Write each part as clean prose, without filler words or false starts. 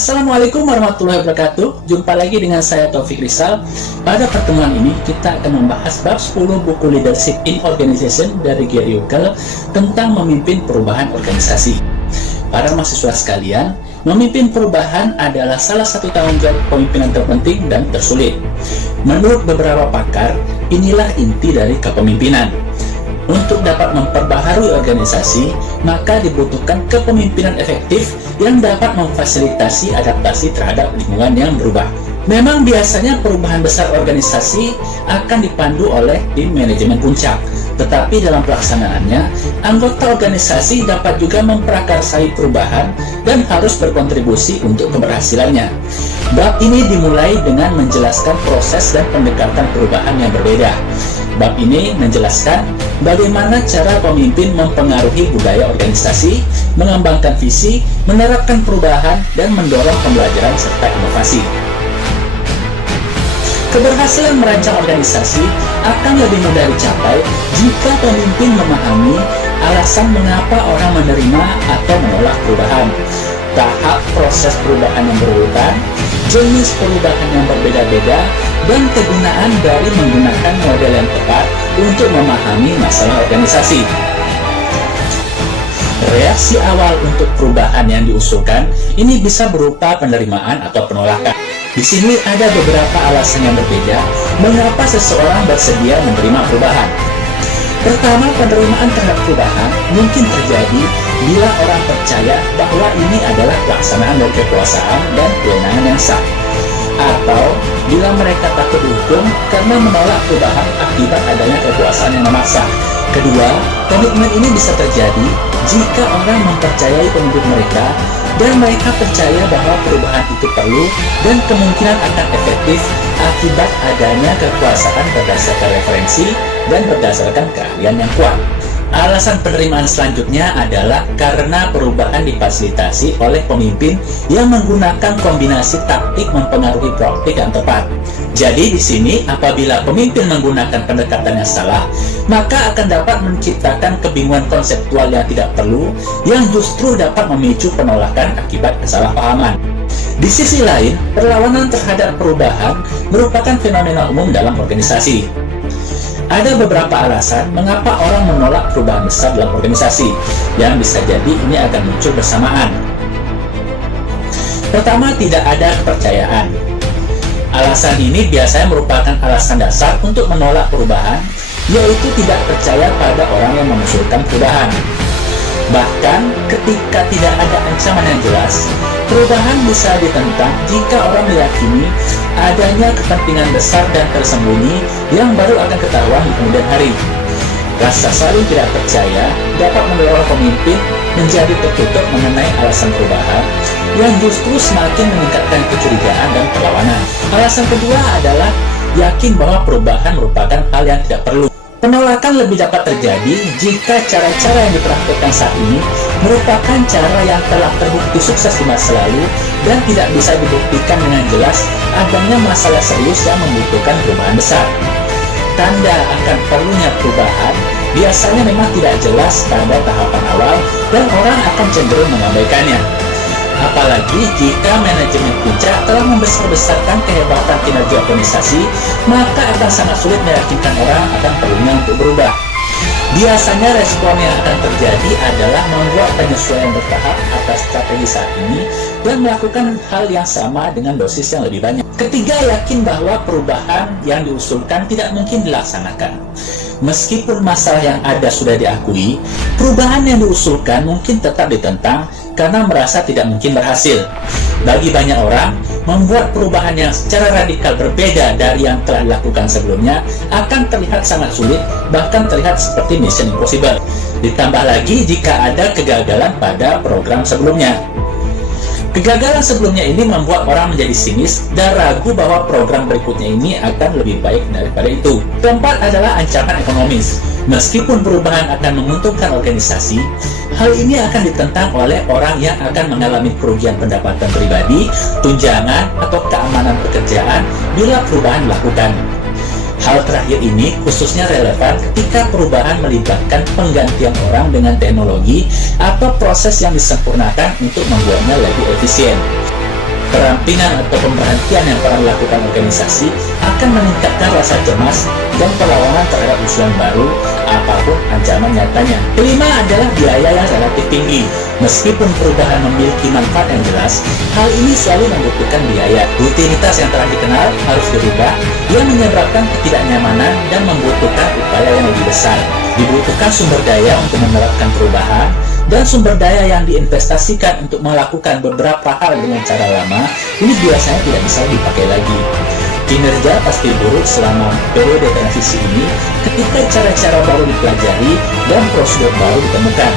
Assalamualaikum warahmatullahi wabarakatuh. Jumpa lagi dengan saya Taufik Rizal. Pada pertemuan ini kita akan membahas bab 10 buku Leadership in Organization dari Gary Uckel tentang memimpin perubahan organisasi. Para mahasiswa sekalian, memimpin perubahan adalah salah satu tanggung jawab pemimpinan terpenting dan tersulit. Menurut beberapa pakar, inilah inti dari kepemimpinan. Untuk dapat memperbaharui organisasi, maka dibutuhkan kepemimpinan efektif yang dapat memfasilitasi adaptasi terhadap lingkungan yang berubah. Memang biasanya perubahan besar organisasi akan dipandu oleh tim manajemen puncak, tetapi dalam pelaksanaannya, anggota organisasi dapat juga memprakarsai perubahan dan harus berkontribusi untuk keberhasilannya. Bab ini dimulai dengan menjelaskan proses dan pendekatan perubahan yang berbeda. Bab ini menjelaskan bagaimana cara pemimpin mempengaruhi budaya organisasi, mengembangkan visi, menerapkan perubahan, dan mendorong pembelajaran serta inovasi. Keberhasilan merancang organisasi akan lebih mudah dicapai jika pemimpin memahami alasan mengapa orang menerima atau menolak perubahan, tahap proses perubahan yang berurutan, jenis perubahan yang berbeda-beda, dan kegunaan dari menggunakan model yang tepat untuk memahami masalah organisasi. Reaksi awal untuk perubahan yang diusulkan ini bisa berupa penerimaan atau penolakan. Di sini ada beberapa alasan yang berbeda mengapa seseorang bersedia menerima perubahan. Pertama, penerimaan terhadap perubahan mungkin terjadi bila orang percaya bahwa ini adalah pelaksanaan dari kekuasaan dan kewenangan yang sah, atau bila mereka takut dihukum karena menolak perubahan akibat adanya kekuasaan yang memaksa. Kedua, komitmen ini bisa terjadi jika orang mempercayai pemimpin mereka dan mereka percaya bahwa perubahan itu perlu dan kemungkinan akan efektif akibat adanya kekuasaan berdasarkan referensi dan berdasarkan keahlian yang kuat. Alasan penerimaan selanjutnya adalah karena perubahan difasilitasi oleh pemimpin yang menggunakan kombinasi taktik mempengaruhi praktik yang tepat. Jadi di sini apabila pemimpin menggunakan pendekatan yang salah, maka akan dapat menciptakan kebingungan konseptual yang tidak perlu yang justru dapat memicu penolakan akibat kesalahpahaman. Di sisi lain, perlawanan terhadap perubahan merupakan fenomena umum dalam organisasi. Ada beberapa alasan mengapa orang menolak perubahan besar dalam organisasi, yang bisa jadi ini akan muncul bersamaan. Pertama, tidak ada kepercayaan. Alasan ini biasanya merupakan alasan dasar untuk menolak perubahan, yaitu tidak percaya pada orang yang mengusulkan perubahan. Bahkan, ketika tidak ada ancaman yang jelas, perubahan bisa ditentang jika orang meyakini adanya kepentingan besar dan tersembunyi yang baru akan ketahuan di kemudian hari. Rasa saling tidak percaya dapat mendorong pemimpin menjadi tertutup mengenai alasan perubahan yang justru semakin meningkatkan kecurigaan dan perlawanan. Alasan kedua adalah yakin bahwa perubahan merupakan hal yang tidak perlu. Penolakan lebih dapat terjadi jika cara-cara yang dipraktikkan saat ini merupakan cara yang telah terbukti sukses di masa lalu dan tidak bisa dibuktikan dengan jelas adanya masalah serius yang membutuhkan perubahan besar. Tanda akan perlunya perubahan biasanya memang tidak jelas pada tahapan awal dan orang akan cenderung mengabaikannya. Apalagi jika manajemen puncak telah membesar-besarkan kehebatan kinerja organisasi, maka akan sangat sulit meyakinkan orang akan perlunya untuk berubah. Biasanya respon yang akan terjadi adalah membuat penyesuaian bertahap atas strategi saat ini dan melakukan hal yang sama dengan dosis yang lebih banyak. Ketiga, yakin bahwa perubahan yang diusulkan tidak mungkin dilaksanakan. Meskipun masalah yang ada sudah diakui, perubahan yang diusulkan mungkin tetap ditentang karena merasa tidak mungkin berhasil. Bagi banyak orang, membuat perubahan yang secara radikal berbeda dari yang telah dilakukan sebelumnya akan terlihat sangat sulit, bahkan terlihat seperti mission impossible. Ditambah lagi jika ada kegagalan pada program sebelumnya. Kegagalan sebelumnya ini membuat orang menjadi sinis dan ragu bahwa program berikutnya ini akan lebih baik daripada itu. Keempat adalah ancaman ekonomis. Meskipun perubahan akan menguntungkan organisasi, hal ini akan ditentang oleh orang yang akan mengalami kerugian pendapatan pribadi, tunjangan, atau keamanan pekerjaan bila perubahan dilakukan. Hal terakhir ini khususnya relevan ketika perubahan melibatkan penggantian orang dengan teknologi atau proses yang disempurnakan untuk membuatnya lebih efisien. Perampingan atau pemberhentian yang pernah dilakukan organisasi akan meningkatkan rasa cemas dan perlawanan terhadap usulan baru, apapun ancaman nyatanya. Kelima adalah biaya yang relatif tinggi. Meskipun perubahan memiliki manfaat yang jelas, hal ini selalu membutuhkan biaya. Rutinitas yang telah dikenal harus dirubah, yang menyebabkan ketidaknyamanan dan membutuhkan upaya yang lebih besar. Dibutuhkan sumber daya untuk menerapkan perubahan, dan sumber daya yang diinvestasikan untuk melakukan beberapa hal dengan cara lama, ini biasanya tidak bisa dipakai lagi. Kinerja pasti buruk selama periode transisi ini ketika cara-cara baru dipelajari dan prosedur baru ditemukan.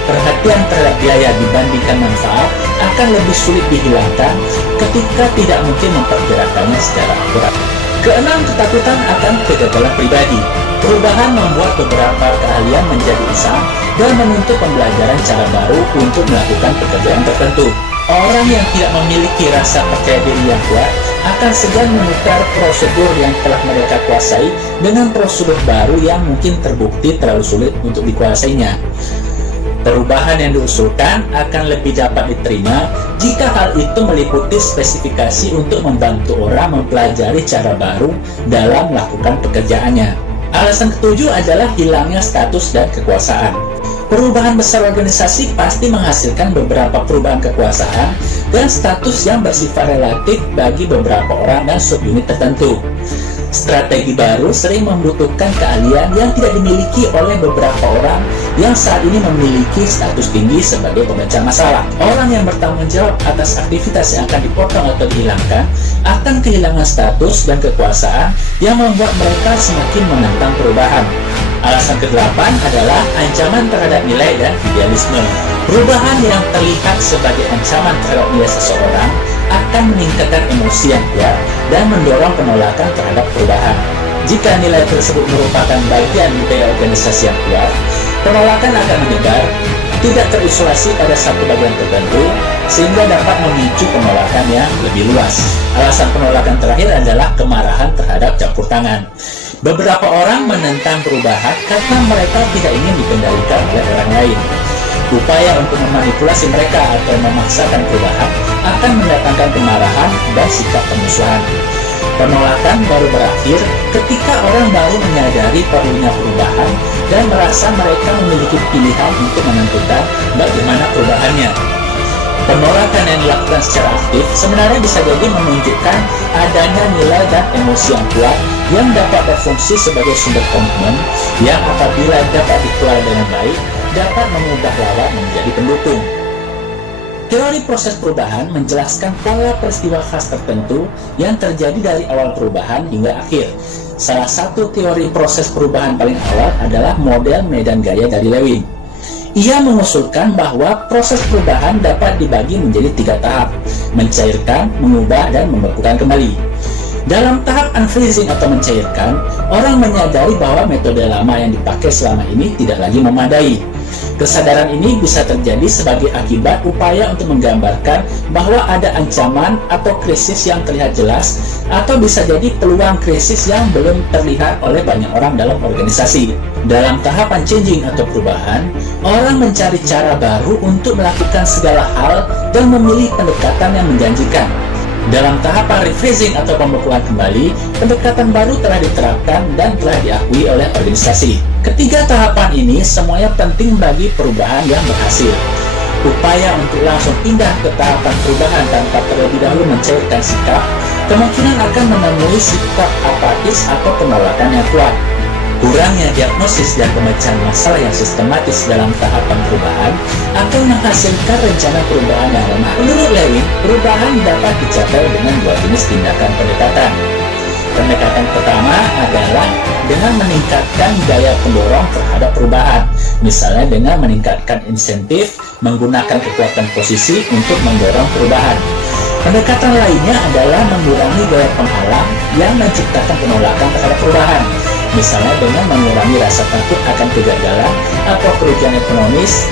Perhatian terhadap biaya dibandingkan manfaat akan lebih sulit dihilangkan ketika tidak mungkin memperkirakannya secara akurat. Keenam, ketakutan akan kegagalan pribadi. Perubahan membuat beberapa keahlian menjadi usang dan menuntut pembelajaran cara baru untuk melakukan pekerjaan tertentu. Orang yang tidak memiliki rasa percaya diri yang kuat akan segan menukar prosedur yang telah mereka kuasai dengan prosedur baru yang mungkin terbukti terlalu sulit untuk dikuasainya. Perubahan yang diusulkan akan lebih dapat diterima jika hal itu meliputi spesifikasi untuk membantu orang mempelajari cara baru dalam melakukan pekerjaannya. Alasan ketujuh adalah hilangnya status dan kekuasaan. Perubahan besar organisasi pasti menghasilkan beberapa perubahan kekuasaan dan status yang bersifat relatif bagi beberapa orang dan subunit tertentu. Strategi baru sering membutuhkan keahlian yang tidak dimiliki oleh beberapa orang yang saat ini memiliki status tinggi sebagai pemecah masalah. Orang yang bertanggung jawab atas aktivitas yang akan dipotong atau dihilangkan akan kehilangan status dan kekuasaan yang membuat mereka semakin menentang perubahan. Alasan ke-8 adalah ancaman terhadap nilai dan idealisme. Perubahan yang terlihat sebagai ancaman terhadap nilai seseorang akan meningkatkan emosi yang kuat dan mendorong penolakan terhadap perubahan. Jika nilai tersebut merupakan bagian budaya organisasi yang kuat, penolakan akan menyebar, tidak terisolasi pada satu bagian tertentu, sehingga dapat memicu penolakan yang lebih luas. Alasan penolakan terakhir adalah kemarahan terhadap campur tangan. Beberapa orang menentang perubahan karena mereka tidak ingin dikendalikan oleh orang lain. Upaya untuk memanipulasi mereka atau memaksakan perubahan akan mendatangkan kemarahan dan sikap permusuhan. Penolakan baru berakhir ketika orang baru menyadari perlunya perubahan dan merasa mereka memiliki pilihan untuk menentukan bagaimana perubahannya. Penolakan yang dilakukan secara aktif sebenarnya bisa jadi menunjukkan adanya nilai dan emosi yang kuat yang dapat berfungsi sebagai sumber komitmen yang apabila dapat dikelola dengan baik dapat mengubah lawan menjadi pendukung. Teori proses perubahan menjelaskan pola peristiwa khas tertentu yang terjadi dari awal perubahan hingga akhir. Salah satu teori proses perubahan paling awal adalah model medan gaya dari Lewin. Ia mengusulkan bahwa proses perubahan dapat dibagi menjadi 3 tahap: mencairkan, mengubah, dan membekukan kembali. Dalam tahap unfreezing atau mencairkan, orang menyadari bahwa metode lama yang dipakai selama ini tidak lagi memadai. Kesadaran ini bisa terjadi sebagai akibat upaya untuk menggambarkan bahwa ada ancaman atau krisis yang terlihat jelas, atau bisa jadi peluang krisis yang belum terlihat oleh banyak orang dalam organisasi. Dalam tahapan changing atau perubahan, orang mencari cara baru untuk melakukan segala hal dan memilih pendekatan yang menjanjikan. Dalam tahapan refreezing atau pembekuan kembali, pendekatan baru telah diterapkan dan telah diakui oleh organisasi. Ketiga tahapan ini semuanya penting bagi perubahan yang berhasil. Upaya untuk langsung pindah ke tahapan perubahan tanpa terlebih dahulu mencairkan sikap, kemungkinan akan menemui sikap apatis atau penolakan yang kuat. Kurangnya diagnosis dan pemecahan masalah yang sistematis dalam tahapan perubahan akan menghasilkan rencana perubahan yang lemah. Menurut Lewin, perubahan dapat dicapai dengan 2 jenis tindakan pendekatan. Pendekatan pertama adalah dengan meningkatkan daya pendorong terhadap perubahan, misalnya dengan meningkatkan insentif, menggunakan kekuatan posisi untuk mendorong perubahan. Pendekatan lainnya adalah mengurangi daya penghalang yang menciptakan penolakan terhadap perubahan, misalnya dengan mengurangi rasa takut akan kegagalan atau kerugian ekonomis,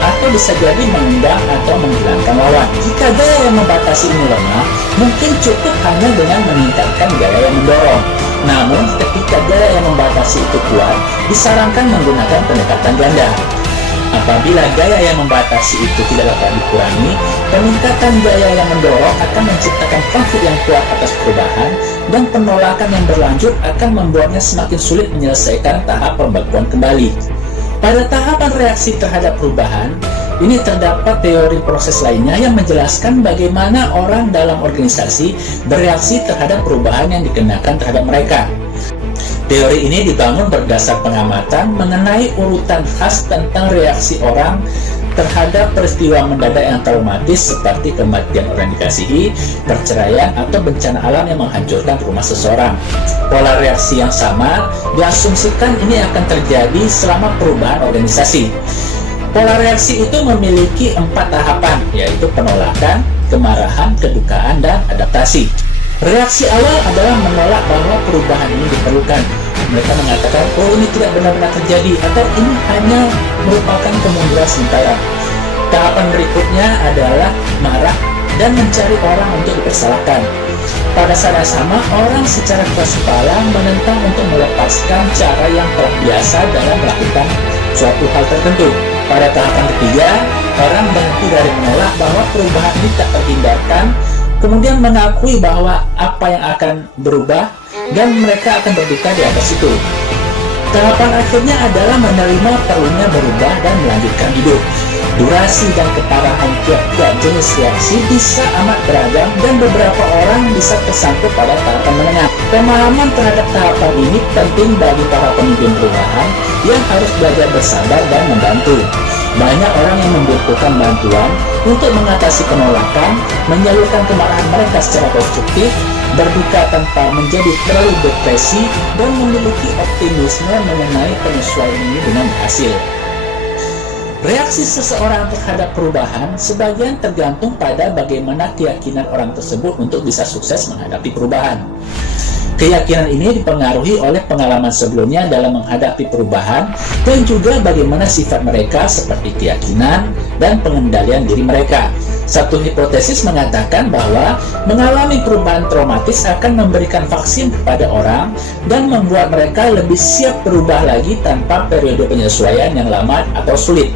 atau bisa jadi mengundang atau menghilangkan lawan. Jika gaya yang membatasi ini lemah, mungkin cukup hanya dengan meningkatkan gaya yang mendorong. Namun, ketika gaya yang membatasi itu kuat, disarankan menggunakan pendekatan ganda. Apabila gaya yang membatasi itu tidak dapat dikurangi, peningkatan gaya yang mendorong akan menciptakan konflik yang kuat atas perubahan, dan penolakan yang berlanjut akan membuatnya semakin sulit menyelesaikan tahap pembekuan kembali. Pada tahapan reaksi terhadap perubahan, ini terdapat teori proses lainnya yang menjelaskan bagaimana orang dalam organisasi bereaksi terhadap perubahan yang dikenakan terhadap mereka. Teori ini dibangun berdasar pengamatan mengenai urutan khas tentang reaksi orang terhadap peristiwa mendadak yang traumatis seperti kematian orang dikasihi, perceraian, atau bencana alam yang menghancurkan rumah seseorang. Pola reaksi yang sama diasumsikan ini akan terjadi selama perubahan organisasi. Pola reaksi itu memiliki 4 tahapan, yaitu penolakan, kemarahan, kedukaan, dan adaptasi. Reaksi awal adalah menolak bahwa perubahan ini diperlukan. Mereka mengatakan, oh ini tidak benar-benar terjadi, atau ini hanya merupakan kemunduran sementara. Tahapan berikutnya adalah marah dan mencari orang untuk dipersalahkan. Pada saat yang sama, orang secara keras kepala menentang untuk melepaskan cara yang telah biasa dalam melakukan suatu hal tertentu. Pada tahapan ketiga, orang berhenti dari menolak bahwa perubahan ini tak terhindarkan, kemudian mengakui bahwa apa yang akan berubah, dan mereka akan berduka di atas itu. Tahapan akhirnya adalah menerima perlunya berubah dan melanjutkan hidup. Durasi dan keparahan tiap-tiap jenis reaksi bisa amat beragam, dan beberapa orang bisa tersangkut pada tahapan menengah. Pemahaman terhadap tahapan ini penting bagi para pemimpin perubahan yang harus belajar bersabar dan membantu. Banyak orang yang membutuhkan bantuan untuk mengatasi penolakan, menyalurkan kemarahan mereka secara konstruktif, berduka tanpa menjadi terlalu depresi, dan memiliki optimisme mengenai penyesuaian ini dengan berhasil. Reaksi seseorang terhadap perubahan sebagian tergantung pada bagaimana keyakinan orang tersebut untuk bisa sukses menghadapi perubahan. Keyakinan ini dipengaruhi oleh pengalaman sebelumnya dalam menghadapi perubahan, dan juga bagaimana sifat mereka seperti keyakinan dan pengendalian diri mereka. Satu hipotesis mengatakan bahwa mengalami perubahan traumatis akan memberikan vaksin kepada orang dan membuat mereka lebih siap berubah lagi tanpa periode penyesuaian yang lama atau sulit.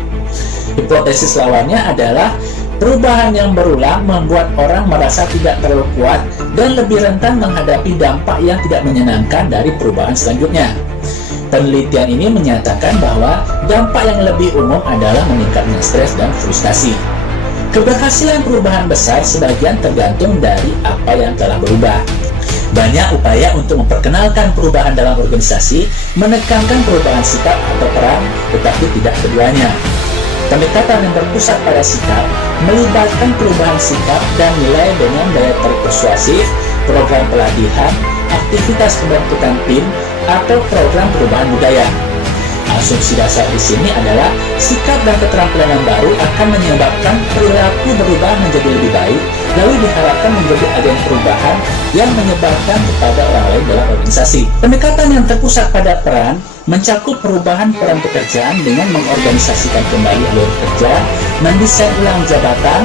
Hipotesis lawannya adalah perubahan yang berulang membuat orang merasa tidak terlalu kuat dan lebih rentan menghadapi dampak yang tidak menyenangkan dari perubahan selanjutnya. Penelitian ini menyatakan bahwa dampak yang lebih umum adalah meningkatnya stres dan frustasi. Keberhasilan perubahan besar sebagian tergantung dari apa yang telah berubah. Banyak upaya untuk memperkenalkan perubahan dalam organisasi menekankan perubahan sikap atau peran, tetapi tidak keduanya. Pendekatan yang berpusat pada sikap melibatkan perubahan sikap dan nilai dengan daya tarik persuasif, program pelatihan, aktivitas pembentukan tim, atau program perubahan budaya. Asumsi dasar di sini adalah sikap dan keterampilan yang baru akan menyebabkan perilaku berubah menjadi lebih baik, lalu diharapkan menjadi agen perubahan yang menyebarkan kepada orang lain dalam organisasi. Pendekatan yang terpusat pada peran mencakup perubahan peran pekerjaan dengan mengorganisasikan kembali alur kerja, mendesain ulang jabatan,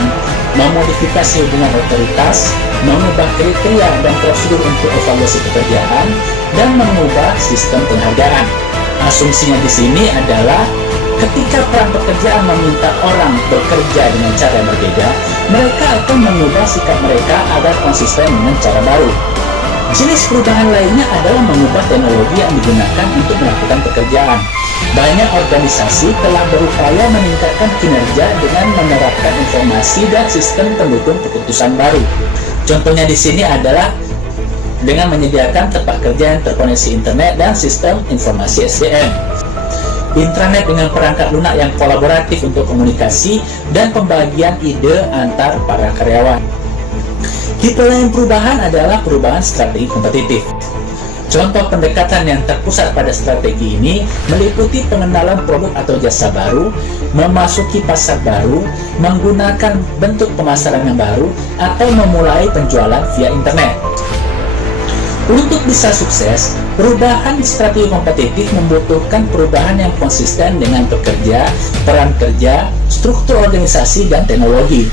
memodifikasi hubungan otoritas, mengubah kriteria dan prosedur untuk evaluasi pekerjaan, dan mengubah sistem penghargaan. Asumsinya di sini adalah ketika peran pekerjaan meminta orang bekerja dengan cara yang berbeda, mereka akan mengubah sikap mereka agar konsisten dengan cara baru. Jenis perubahan lainnya adalah mengubah teknologi yang digunakan untuk melakukan pekerjaan. Banyak organisasi telah berupaya meningkatkan kinerja dengan menerapkan informasi dan sistem pendukung keputusan baru. Contohnya di sini adalah dengan menyediakan tempat kerja yang terkoneksi internet dan sistem informasi SDM. Intranet dengan perangkat lunak yang kolaboratif untuk komunikasi dan pembagian ide antar para karyawan. Tipe lain perubahan adalah perubahan strategi kompetitif. Contoh pendekatan yang terpusat pada strategi ini meliputi pengenalan produk atau jasa baru, memasuki pasar baru, menggunakan bentuk pemasaran yang baru, atau memulai penjualan via internet. Untuk bisa sukses, perubahan strategi kompetitif membutuhkan perubahan yang konsisten dengan pekerja, peran kerja, struktur organisasi, dan teknologi.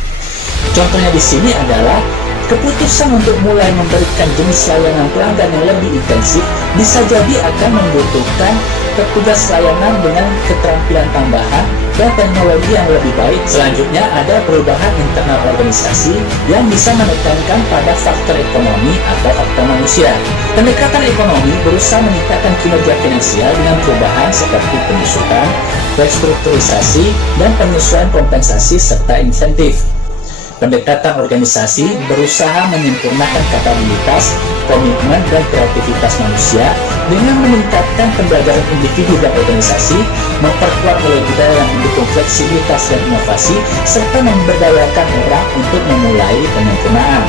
Contohnya di sini adalah Keputusan untuk mulai memberikan jenis layanan pelanggan yang lebih intensif bisa jadi akan membutuhkan petugas layanan dengan keterampilan tambahan dan teknologi yang lebih baik. Selanjutnya, ada perubahan internal organisasi yang bisa menekankan pada faktor ekonomi atau faktor manusia. Pendekatan ekonomi berusaha meningkatkan kinerja finansial dengan perubahan seperti penyusutan, restrukturisasi, dan penyesuaian kompensasi serta insentif. Pendekatan organisasi berusaha menyempurnakan kapabilitas, komitmen, dan kreativitas manusia dengan meningkatkan pembelajaran individu dan organisasi, memperkuat nilai budaya yang mendukung fleksibilitas dan inovasi, serta memberdayakan orang untuk memulai penyempurnaan.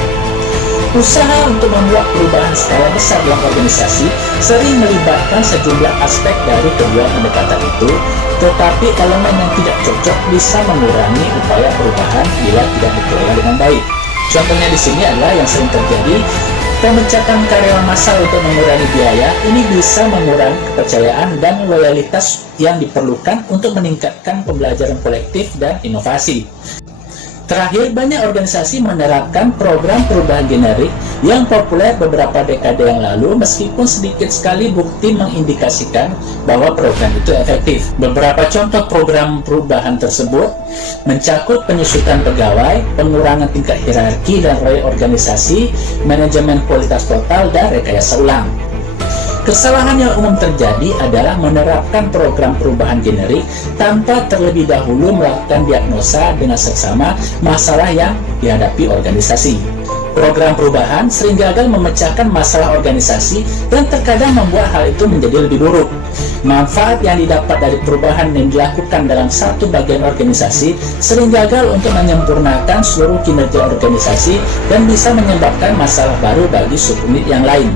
Usaha untuk membuat perubahan skala besar dalam organisasi sering melibatkan sejumlah aspek dari kedua pendekatan itu, tetapi elemen yang tidak cocok bisa mengurangi upaya perubahan bila tidak dikelola dengan baik. Contohnya di sini adalah yang sering terjadi, pemecatan karyawan massal untuk mengurangi biaya. Ini bisa mengurangi kepercayaan dan loyalitas yang diperlukan untuk meningkatkan pembelajaran kolektif dan inovasi. Terakhir, banyak organisasi menerapkan program perubahan generik yang populer beberapa dekade yang lalu, meskipun sedikit sekali bukti mengindikasikan bahwa program itu efektif. Beberapa contoh program perubahan tersebut mencakup penyusutan pegawai, pengurangan tingkat hierarki dan reorganisasi, manajemen kualitas total, dan rekayasa ulang. Kesalahan yang umum terjadi adalah menerapkan program perubahan generik tanpa terlebih dahulu melakukan diagnosa dengan seksama masalah yang dihadapi organisasi. Program perubahan sering gagal memecahkan masalah organisasi dan terkadang membuat hal itu menjadi lebih buruk. Manfaat yang didapat dari perubahan yang dilakukan dalam satu bagian organisasi sering gagal untuk menyempurnakan seluruh kinerja organisasi dan bisa menyebabkan masalah baru bagi subunit yang lain.